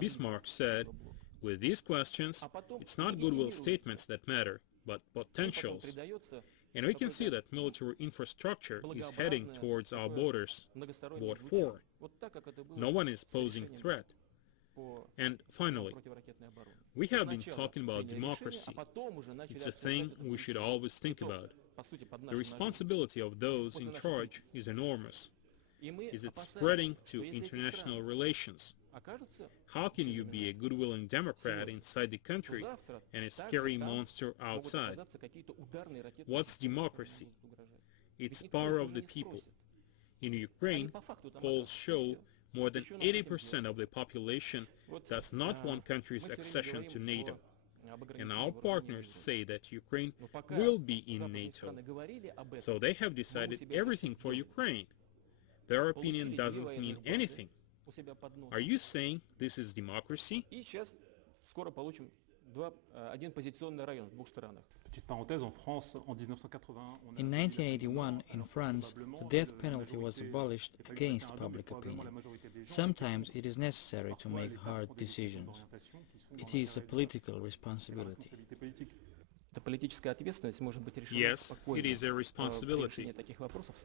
Bismarck said, "With these questions, it's not goodwill statements that matter, but potentials." And we can see that military infrastructure is heading towards our borders. What for? No one is posing threat. And finally, we have been talking about democracy. It's a thing we should always think about. The responsibility of those in charge is enormous. Is it spreading to international relations? How can you be a good-willing Democrat inside the country and a scary monster outside? What's democracy? It's power of the people. In Ukraine, polls show more than 80% of the population does not want country's accession to NATO. And our partners say that Ukraine will be in NATO. So they have decided everything for Ukraine. Their opinion doesn't mean anything. Are you saying this is democracy? In 1981, in France, the death penalty was abolished against public opinion. Sometimes it is necessary to make hard decisions. It is a political responsibility. Yes, it is a responsibility,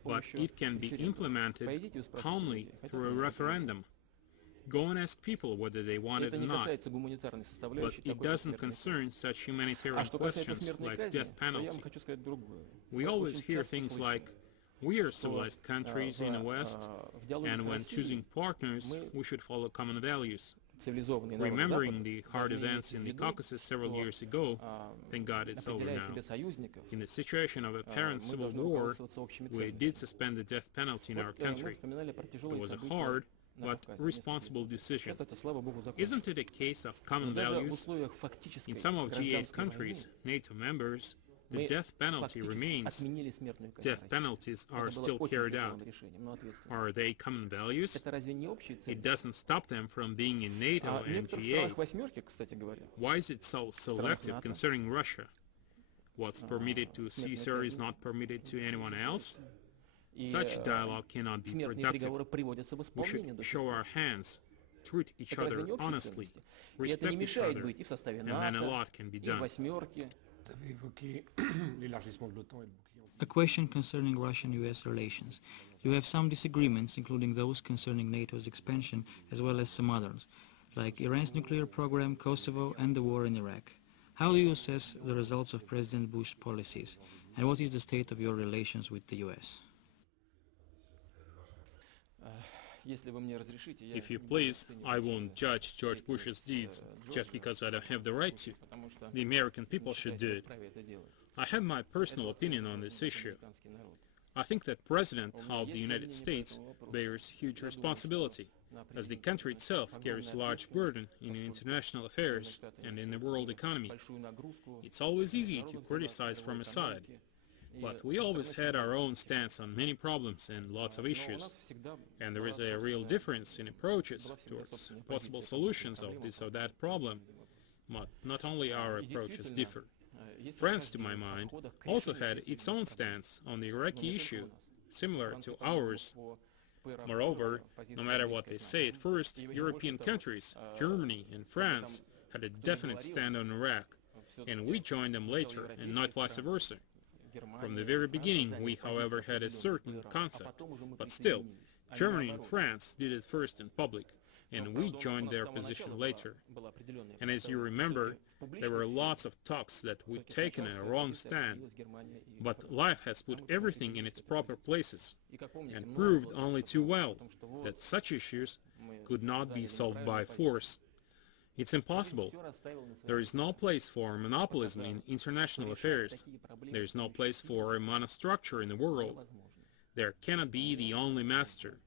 but it can be implemented calmly through a referendum. Go and ask people whether they want it or not. But it doesn't concern such humanitarian questions like death penalty. We always hear things like, we are civilized countries in the West, and when choosing partners, we should follow common values. Remembering the hard events in the Caucasus several years ago, thank God it's over now. In the situation of apparent civil war, we did suspend the death penalty in our country. It was a hard but responsible decision. Isn't it a case of common values? In some of G8 countries, NATO members, the death penalty remains. Death penalties are still carried out. Are they common values? It doesn't stop them from being in NATO and G8. Why is it so selective concerning Russia? What's permitted to Caesar is not permitted to anyone else? Such dialogue cannot be productive. We should show our hands, treat each other honestly, respect each other, and then a lot can be done. A question concerning Russian-US relations. You have some disagreements, including those concerning NATO's expansion, as well as some others, like Iran's nuclear program, Kosovo, and the war in Iraq. How do you assess the results of President Bush's policies, and what is the state of your relations with the US? If you please, I won't judge George Bush's deeds just because I don't have the right to. The American people should do it. I have my personal opinion on this issue. I think that President of the United States bears huge responsibility, as the country itself carries a large burden in international affairs and in the world economy. It's always easy to criticize from a side, but we always had our own stance on many problems and lots of issues, and there is a real difference in approaches towards possible solutions of this or that problem, but not only our approaches differ. France, to my mind, also had its own stance on the Iraqi issue, similar to ours. Moreover, no matter what they say at first, European countries, Germany and France, had a definite stand on Iraq, and we joined them later, and not vice versa. From the very beginning, we, however, had a certain concept, but still, Germany and France did it first in public, and we joined their position later. And as you remember, there were lots of talks that we'd taken a wrong stand, but life has put everything in its proper places, and proved only too well that such issues could not be solved by force. It's impossible. There is no place for monopolism in international affairs. There is no place for a monostructure in the world. There cannot be the only master.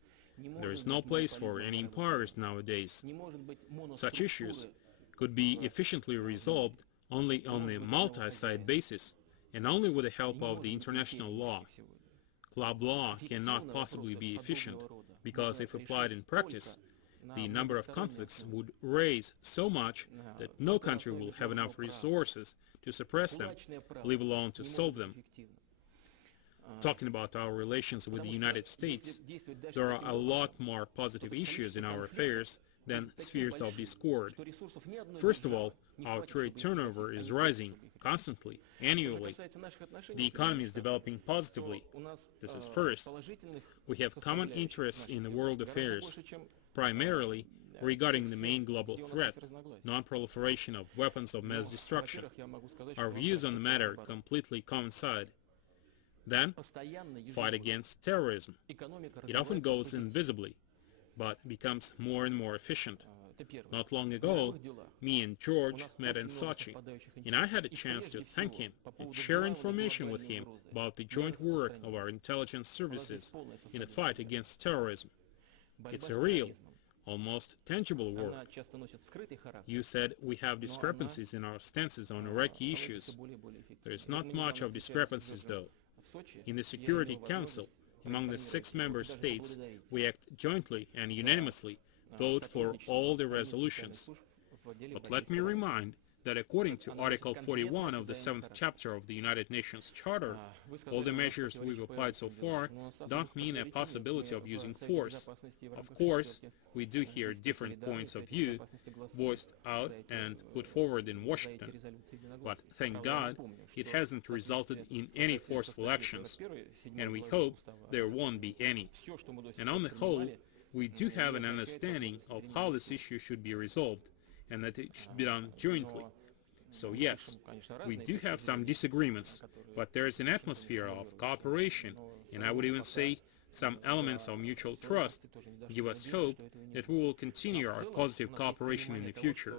There is no place for any empires nowadays. Such issues could be efficiently resolved only on a multi-side basis, and only with the help of the international law. Club law cannot possibly be efficient, because if applied in practice, the number of conflicts would raise so much that no country will have enough resources to suppress them, leave alone to solve them. Talking about our relations with the United States, there are a lot more positive issues in our affairs then spheres of discord. First of all, our trade turnover is rising constantly, annually. The economy is developing positively. This is first. We have common interests in the world affairs, primarily regarding the main global threat, non-proliferation of weapons of mass destruction. Our views on the matter completely coincide. Then, fight against terrorism. It often goes invisibly, but becomes more and more efficient. Not long ago, me and George met in Sochi, and I had a chance to thank him and share information with him about the joint work of our intelligence services in the fight against terrorism. It's a real, almost tangible work. You said we have discrepancies in our stances on Iraqi issues. There is not much of discrepancies, though. In the Security Council, among the 6 member states, we act jointly and unanimously, vote for all the resolutions. But let me remind that according to Article 41 of the 7th chapter of the United Nations Charter, all the measures we've applied so far don't mean a possibility of using force. Of course, we do hear different points of view voiced out and put forward in Washington, but thank God it hasn't resulted in any forceful actions, and we hope there won't be any. And on the whole, we do have an understanding of how this issue should be resolved, and that it should be done jointly. So yes, we do have some disagreements, but there is an atmosphere of cooperation, and I would even say some elements of mutual trust give us hope that we will continue our positive cooperation in the future.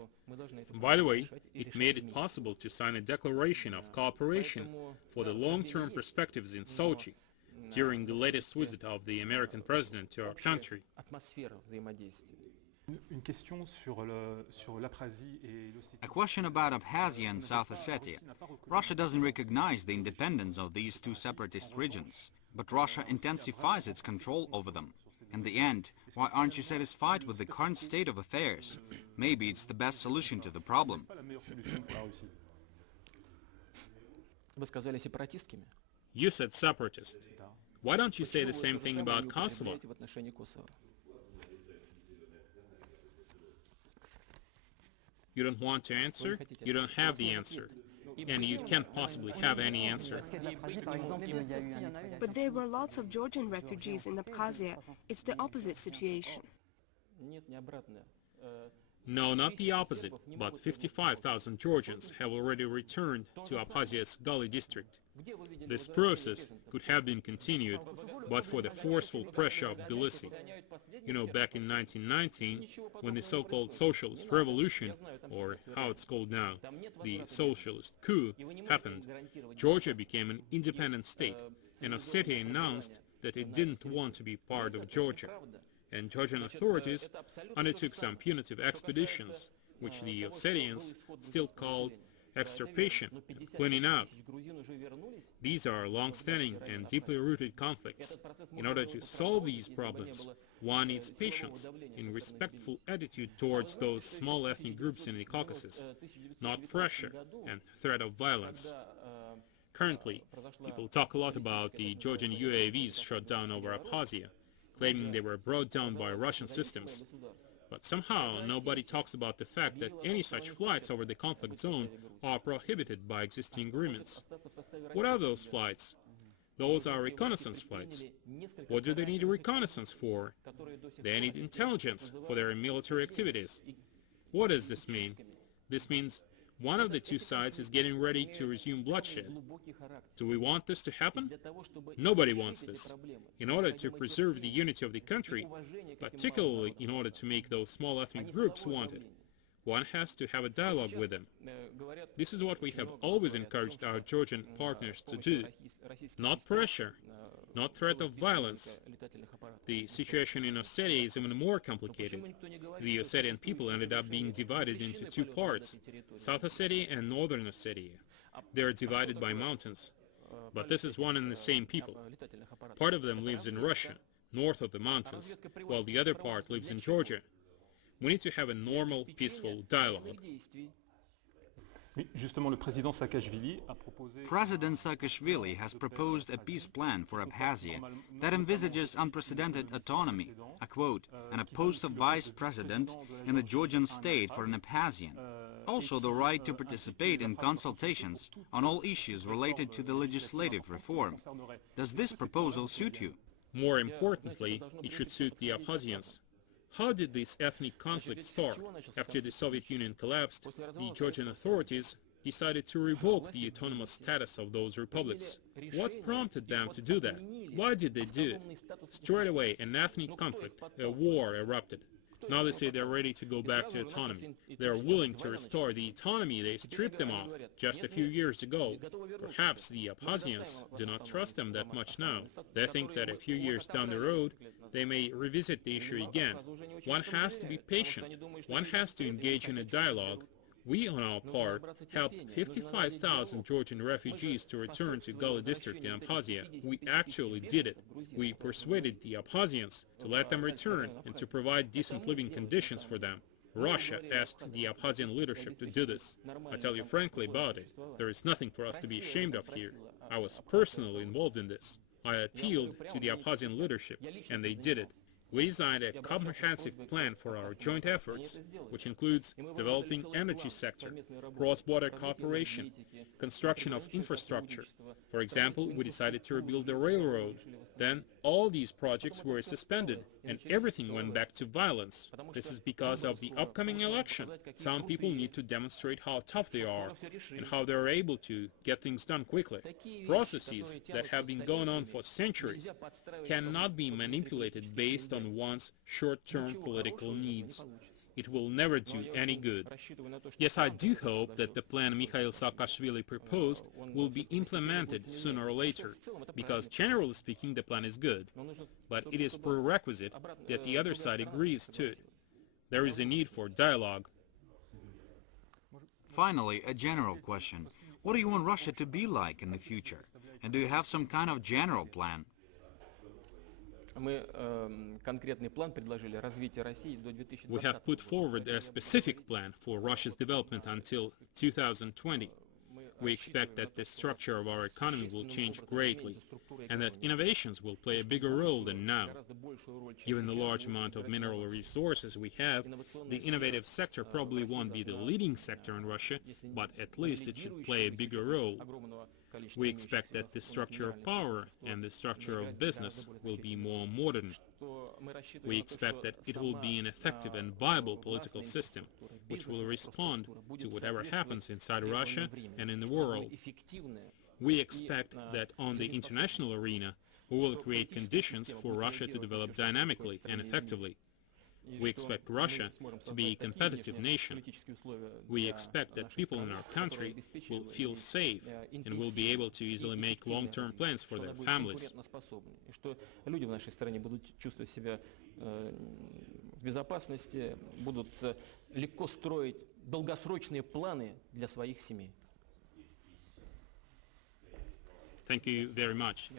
By the way, it made it possible to sign a declaration of cooperation for the long-term perspectives in Sochi during the latest visit of the American president to our country. A question about Abkhazia and South Ossetia. Russia doesn't recognize the independence of these 2 separatist regions, but Russia intensifies its control over them. In the end, why aren't you satisfied with the current state of affairs? Maybe it's the best solution to the problem. You said separatist. Why don't you say the same thing about Kosovo? You don't want to answer? You don't have the answer. And you can't possibly have any answer. But there were lots of Georgian refugees in Abkhazia. It's the opposite situation. No, not the opposite, but 55,000 Georgians have already returned to Abkhazia's Gali district. This process could have been continued, but for the forceful pressure of Tbilisi. You know, back in 1919, when the so-called socialist revolution, or how it's called now, the socialist coup, happened, Georgia became an independent state, and Ossetia announced that it didn't want to be part of Georgia. And Georgian authorities undertook some punitive expeditions, which the Ossetians still called extirpation, cleaning out. These are long-standing and deeply rooted conflicts. In order to solve these problems, one needs patience and respectful attitude towards those small ethnic groups in the Caucasus, not pressure and threat of violence. Currently, people talk a lot about the Georgian UAVs shot down over Abkhazia, claiming they were brought down by Russian systems. But somehow nobody talks about the fact that any such flights over the conflict zone are prohibited by existing agreements. What are those flights? Those are reconnaissance flights. What do they need reconnaissance for? They need intelligence for their military activities. What does this mean? This means one of the 2 sides is getting ready to resume bloodshed. Do we want this to happen? Nobody wants this. In order to preserve the unity of the country, particularly in order to make those small ethnic groups want it, one has to have a dialogue with them. This is what we have always encouraged our Georgian partners to do. Not pressure, not threat of violence. The situation in Ossetia is even more complicated. The Ossetian people ended up being divided into 2 parts, South Ossetia and Northern Ossetia. They are divided by mountains. But this is one and the same people. Part of them lives in Russia, north of the mountains, while the other part lives in Georgia. We need to have a normal, peaceful dialogue. President Saakashvili has proposed a peace plan for Abkhazia that envisages unprecedented autonomy, a quote, and a post of vice president in the Georgian state for an Abkhazian. Also the right to participate in consultations on all issues related to the legislative reform. Does this proposal suit you? More importantly, it should suit the Abkhazians. How did this ethnic conflict start? After the Soviet Union collapsed, the Georgian authorities decided to revoke the autonomous status of those republics. What prompted them to do that? Why did they do it? Straight away, an ethnic conflict, a war erupted. Now they say they're ready to go back to autonomy. They're willing to restore the autonomy they stripped them of just a few years ago. Perhaps the Abkhazians do not trust them that much now. They think that a few years down the road, they may revisit the issue again. One has to be patient. One has to engage in a dialogue. We, on our part, helped 55,000 Georgian refugees to return to Gala district in Abkhazia. We actually did it. We persuaded the Abkhazians to let them return and to provide decent living conditions for them. Russia asked the Abkhazian leadership to do this. I tell you frankly about it, there is nothing for us to be ashamed of here. I was personally involved in this. I appealed to the Abkhazian leadership, and they did it. We designed a comprehensive plan for our joint efforts, which includes developing energy sector, cross-border cooperation, construction of infrastructure. For example, we decided to rebuild the railroad. Then all these projects were suspended and everything went back to violence. This is because of the upcoming election. Some people need to demonstrate how tough they are and how they are able to get things done quickly. Processes that have been going on for centuries cannot be manipulated based on one's short-term political needs. It will never do any good. Yes, I do hope that the plan Mikhail Saakashvili proposed will be implemented sooner or later, because generally speaking the plan is good, but it is prerequisite that the other side agrees to it. There is a need for dialogue. Finally, a general question. What do you want Russia to be like in the future? And do you have some kind of general plan? We have put forward a specific plan for Russia's development until 2020. We expect that the structure of our economy will change greatly, and that innovations will play a bigger role than now. Given the large amount of mineral resources we have, the innovative sector probably won't be the leading sector in Russia, but at least it should play a bigger role. We expect that the structure of power and the structure of business will be more modern. We expect that it will be an effective and viable political system, which will respond to whatever happens inside Russia and in the world. We expect that on the international arena, we will create conditions for Russia to develop dynamically and effectively. We expect Russia to be a competitive nation. We expect that people in our country will feel safe and will be able to easily make long-term plans for their families. Thank you very much.